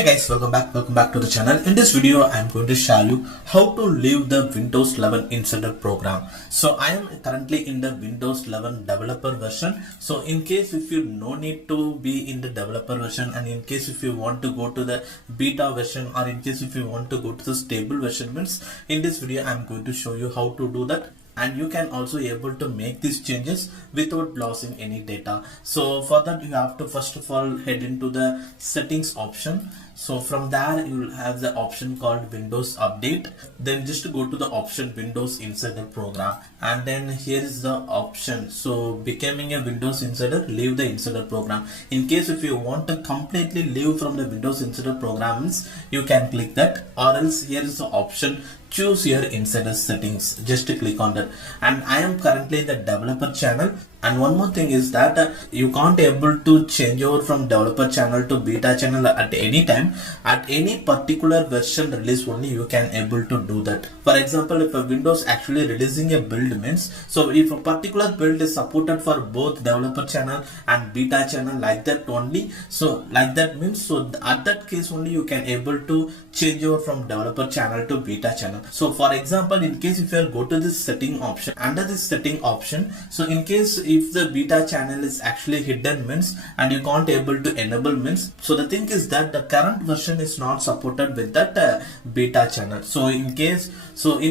Hey guys, welcome back to the channel. In this video I'm going to show you how to leave the Windows 11 Insider program. So I am currently in the Windows 11 developer version. So in case if you no need to be in the developer version, and in case if you want to go to the beta version, or in case if you want to go to the stable version, means in this video I'm going to show you how to do that. And you can also able to make these changes without losing any data. So for that you have to first of all head into the settings option. So from there you will have the option called Windows Update. Then just go to the option Windows Insider Program, and then here is the option. So becoming a Windows Insider, leave the Insider program. In case if you want to completely leave from the Windows Insider programs, you can click that, or else here is the option choose your insider settings. Just click on that. And I am currently in the developer channel. And one more thing is that you can't able to change over from developer channel to beta channel at any time. At any particular version release only you can able to do that. For example, if a Windows actually releasing a build means, so if a particular build is supported for both developer channel and beta channel, like that only, so like that means, so at that case only you can able to change over from developer channel to beta channel. So for example, in case if you go to this setting option, under this setting option, so in case if the beta channel is actually hidden means, and you can't able to enable means, so the thing is that the current version is not supported with that beta channel. So in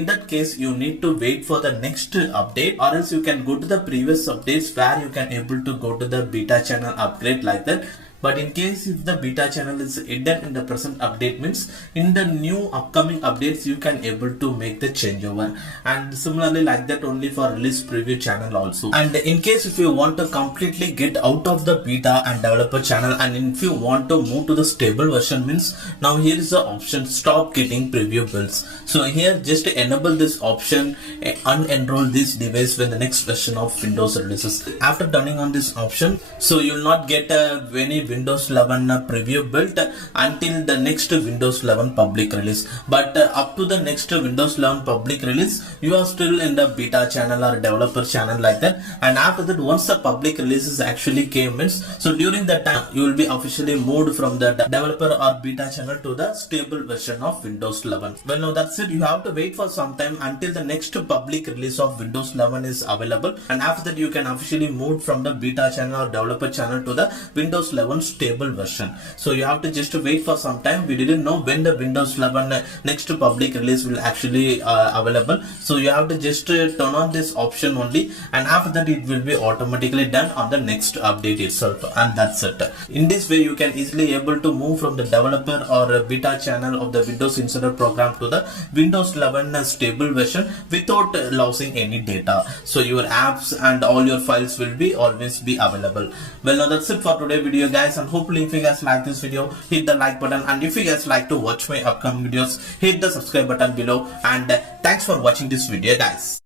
that case you need to wait for the next update, or else you can go to the previous updates where you can able to go to the beta channel upgrade, like that. But in case if the beta channel is hidden in the present update means, in the new upcoming updates you can able to make the changeover. And similarly like that only for release preview channel also. And in case if you want to completely get out of the beta and developer channel, and if you want to move to the stable version means, now here is the option stop getting preview builds. So here just enable this option, unenroll this device when the next version of Windows releases. After turning on this option, so you will not get any Windows 11 preview built until the next Windows 11 public release. But up to the next Windows 11 public release, you are still in the beta channel or developer channel, like that. And after that, once the public releases actually came in, so during that time you will be officially moved from the developer or beta channel to the stable version of Windows 11. Well, now that's it. You have to wait for some time until the next public release of Windows 11 is available, and after that you can officially move from the beta channel or developer channel to the Windows 11 stable version. So you have to just wait for some time. We didn't know when the Windows 11 next public release will actually available. So you have to just turn on this option only, and after that it will be automatically done on the next update itself, and that's it. In this way you can easily able to move from the developer or beta channel of the Windows Insider program to the Windows 11 stable version without losing any data. So your apps and all your files will be always be available. Well, now that's it for today's video guys, and hopefully if you guys like this video, hit the like button, and if you guys like to watch my upcoming videos, hit the subscribe button below. And thanks for watching this video guys.